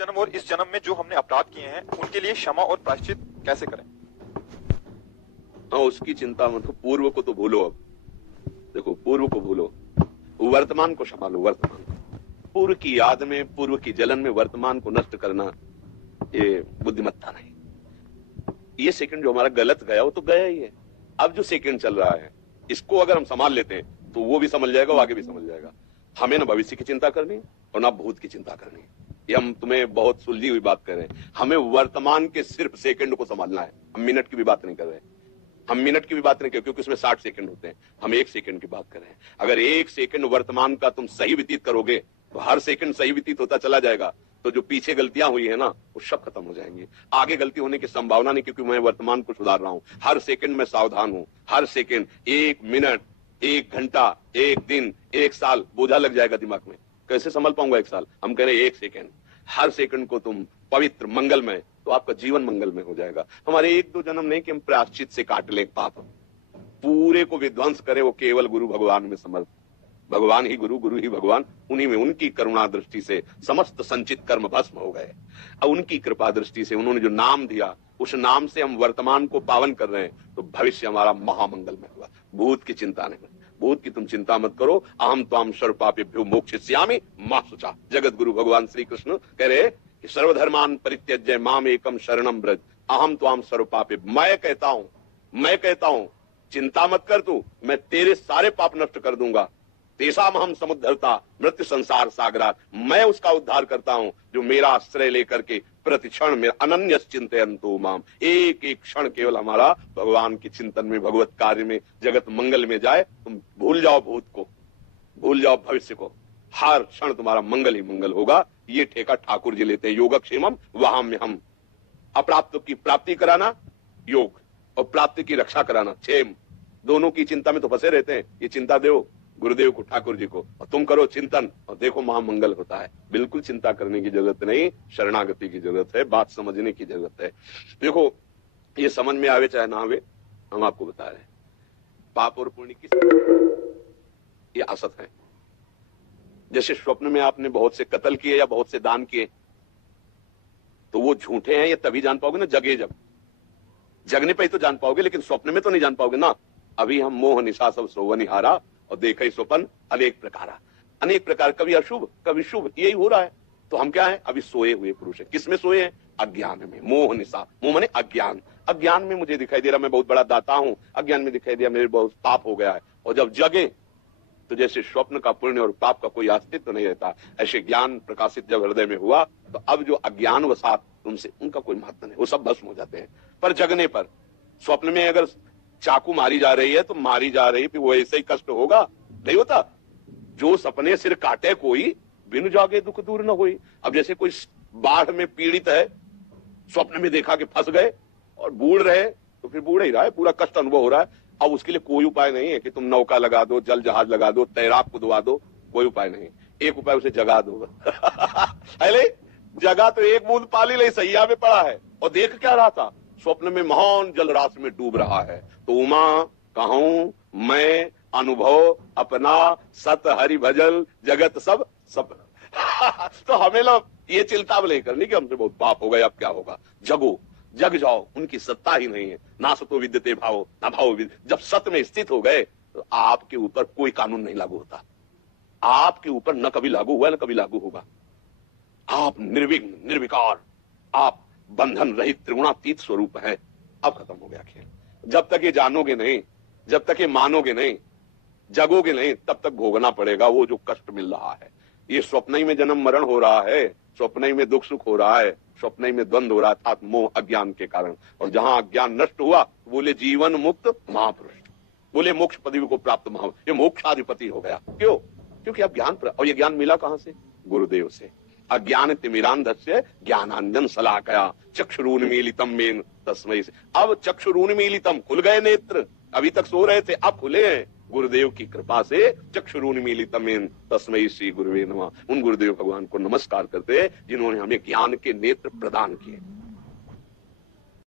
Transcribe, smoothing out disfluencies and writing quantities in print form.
जन्म और इस जन्म में जो हमने अपराध किए हैं उनके लिए क्षमा और प्रायश्चित कैसे करें? हाँ, उसकी चिंता मत करो। पूर्व को तो भूलो। अब देखो, पूर्व को भूलो, वर्तमान को संभालो। वर्तमान को, पूर्व की याद में, पूर्व की जलन में वर्तमान को नष्ट करना ये बुद्धिमत्ता नहीं। ये सेकंड जो हमारा गलत गया वो तो गया ही है। अब जो सेकंड चल रहा है इसको अगर हम संभाल लेते हैं तो वो भी समझ जाएगा, वो आगे भी समझ जाएगा। हमें ना भविष्य की चिंता करनी और ना भूत की चिंता करनी। ये हम तुम्हें बहुत सुलझी हुई बात कर रहे हैं। हमें वर्तमान के सिर्फ सेकंड को संभालना है। हम मिनट की भी बात नहीं कर रहे हैं। हम मिनट की भी बात नहीं कर, क्योंकि उसमें 60 सेकंड होते हैं। हम 1 सेकंड की बात कर रहे हैं। अगर 1 सेकंड वर्तमान का तुम सही व्यतीत करोगे तो हर सेकंड सही व्यतीत होता चला जाएगा। तो जो पीछे गलतियां हुई है ना वो सब खत्म हो जाएंगी। आगे गलती होने की संभावना नहीं, क्योंकि मैं वर्तमान को सुधार रहा हूं। हर सेकंड में सावधान हूं। हर सेकंड, 1 मिनट, 1 घंटा, 1 दिन, 1 साल बोझा लग जाएगा दिमाग में। कैसे संभल पाऊंगा 1 साल? हम कह रहे हैं 1 सेकंड। हर सेकंड को तुम पवित्र, मंगलमय, तो आपका जीवन मंगलमय हो जाएगा। हमारे 1-2 जन्म नहीं कि हम प्रायश्चित से काट लें पाप, पूरे को विध्वंस करें। वो केवल गुरु भगवान में समर्थ। भगवान ही गुरु, गुरु ही भगवान। उन्हीं में, उनकी करुणा दृष्टि से समस्त संचित कर्म भस्म हो गए। अब उनकी कृपा दृष्टि से उन्होंने जो नाम दिया, उस नाम से हम वर्तमान को पावन कर रहे हैं, तो भविष्य हमारा महामंगलमय हुआ। भूत की चिंता नहीं। भूत की तुम चिंता मत करो। अहम त्वाम सर्वपापेभ्यो मोक्षयिष्यामि मा शुचा। जगत गुरु भगवान श्री कृष्ण कह रहे कि सर्वधर्मान परित्यज्य माम एकम शरणम ब्रज अहम त्वाम सर्वपापेभ्यो। मैं कहता हूं चिंता मत कर तू, मैं तेरे सारे पाप नष्ट कर दूंगा। तेसाम हम समुद्धरता मृत्यु संसार सागरा। मैं उसका उद्धार करता हूं जो मेरा आश्रय लेकर के प्रतिक्षण में अनन्य चिंतयन्तु माम। एक एक क्षण केवल हमारा भगवान के चिंतन में, भगवत कार्य में, जगत मंगल में जाए। तुम भूल जाओ भूत को, भूल जाओ भविष्य को। हर क्षण तुम्हारा मंगल ही मंगल होगा। ये ठेका ठाकुर जी लेते हैं। योगक्षेमम वहां में हम। अप्राप्त की प्राप्ति कराना योग, और प्राप्ति की रक्षा कराना क्षेम। दोनों की चिंता में तो फंसे रहते हैं। ये चिंता दो गुरुदेव को, ठाकुर जी को, और तुम करो चिंतन, और देखो महामंगल होता है। बिल्कुल चिंता करने की जरूरत नहीं, शरणागति की जरूरत है, बात समझने की जरूरत है। देखो, ये समझ में आवे चाहे ना आवे, हम आपको बता रहे हैं पाप और पुण्य की ये असत है। जैसे स्वप्न में आपने बहुत से कत्ल किए या बहुत से दान किए, तो वो झूठे हैं ये तभी जान पाओगे ना जगे जब। जगने पे ही तो जान पाओगे, लेकिन स्वप्न में तो नहीं जान पाओगे ना। अभी हम मोह निशा सब सोवनिहारा और देखे स्वप्न अनेक प्रकार। अनेक प्रकार, कभी अशुभ कभी शुभ, यही हो रहा है। तो हम क्या है? अभी सोए हुए पुरुष है। किसमें सोए हैं? अज्ञान में। मोह निशा, मोह माने अज्ञान। अज्ञान में मुझे दिखाई दे रहा मैं बहुत बड़ा दाता हूं, अज्ञान में दिखाई दिया मेरे बहुत पाप हो गया है। और जब जगे तो जैसे स्वप्न का पुण्य और पाप का कोई अस्तित्व नहीं रहता, ऐसे ज्ञान प्रकाशित जब हृदय में हुआ तो अब जो अज्ञान वसात तुमसे, उनका कोई महत्व नहीं, वो सब भस्म हो जाते हैं। पर जगने पर, स्वप्न में अगर चाकू मारी जा रही है तो मारी जा रही, फिर वो ऐसे ही कष्ट होगा? नहीं होता। जो सपने सिर काटे कोई, बिनु जागे दुख दूर न होई। अब जैसे कोई बाढ़ में पीड़ित है, स्वप्न में देखा कि फंस गए और बूढ़ रहे, तो फिर बूढ़ ही रहा है, पूरा कष्ट अनुभव हो रहा है। अब उसके लिए कोई उपाय नहीं है कि तुम नौका लगा दो, जल जहाज लगा दो, तैराक कुदवा दो, कोई उपाय नहीं। एक उपाय, उसे जगा दो। अरे जगा तो एक बूंद पानी ले सैया में पड़ा है, और देख क्या रहा था? स्वप्न में महान जल राशि में डूब रहा है। तो उमा कहूं मैं, अनुभव अपना, सत हरि भजल जगत सब सब। तो हमें लोग ये चिंता नहीं करनी कि हमसे बहुत पाप हो गए, अब क्या होगा। जगो, जग जाओ। उनकी सत्ता ही नहीं है। ना सतो विद्यते भावो ना भावो विद्य। जब सत्य में स्थित हो गए तो आपके ऊपर कोई कानून नहीं लागू होता। आपके ऊपर न कभी लागू हुआ न कभी लागू होगा। आप निर्विघ्न, निर्विकार, आप बंधन रहित त्रिगुणातीत स्वरूप है। अब खत्म हो गया खेल। जब तक ये जानोगे नहीं, जब तक ये मानोगे नहीं, जगोगे नहीं, तब तक भोगना पड़ेगा वो जो कष्ट मिल रहा है। ये स्वप्न ही में जन्म मरण हो रहा है, स्वप्न ही में दुख सुख हो रहा है, स्वप्न ही में द्वंद्व हो रहा था मोह अज्ञान के कारण। और जहां अज्ञान नष्ट हुआ, बोले जीवन मुक्त महापुरुष, बोले मोक्ष पदवी को प्राप्त महा, ये मोक्षाधिपति हो गया। क्यों? क्योंकि अब ज्ञान, और ये ज्ञान मिला कहां से? गुरुदेव से। अज्ञान तिमिरांधस्य ज्ञानांजन शलाकया चक्षुरुन्मीलितम मेन तस्मै से। अब चक्षुरुन्मीलितम, खुल गए नेत्र। अभी तक सो रहे थे, अब खुले हैं गुरुदेव की कृपा से। चक्षुरुन्मीलितम मेन तस्मै श्री गुरुवे नमः। उन गुरुदेव भगवान को नमस्कार करते हैं जिन्होंने हमें ज्ञान के नेत्र प्रदान किए।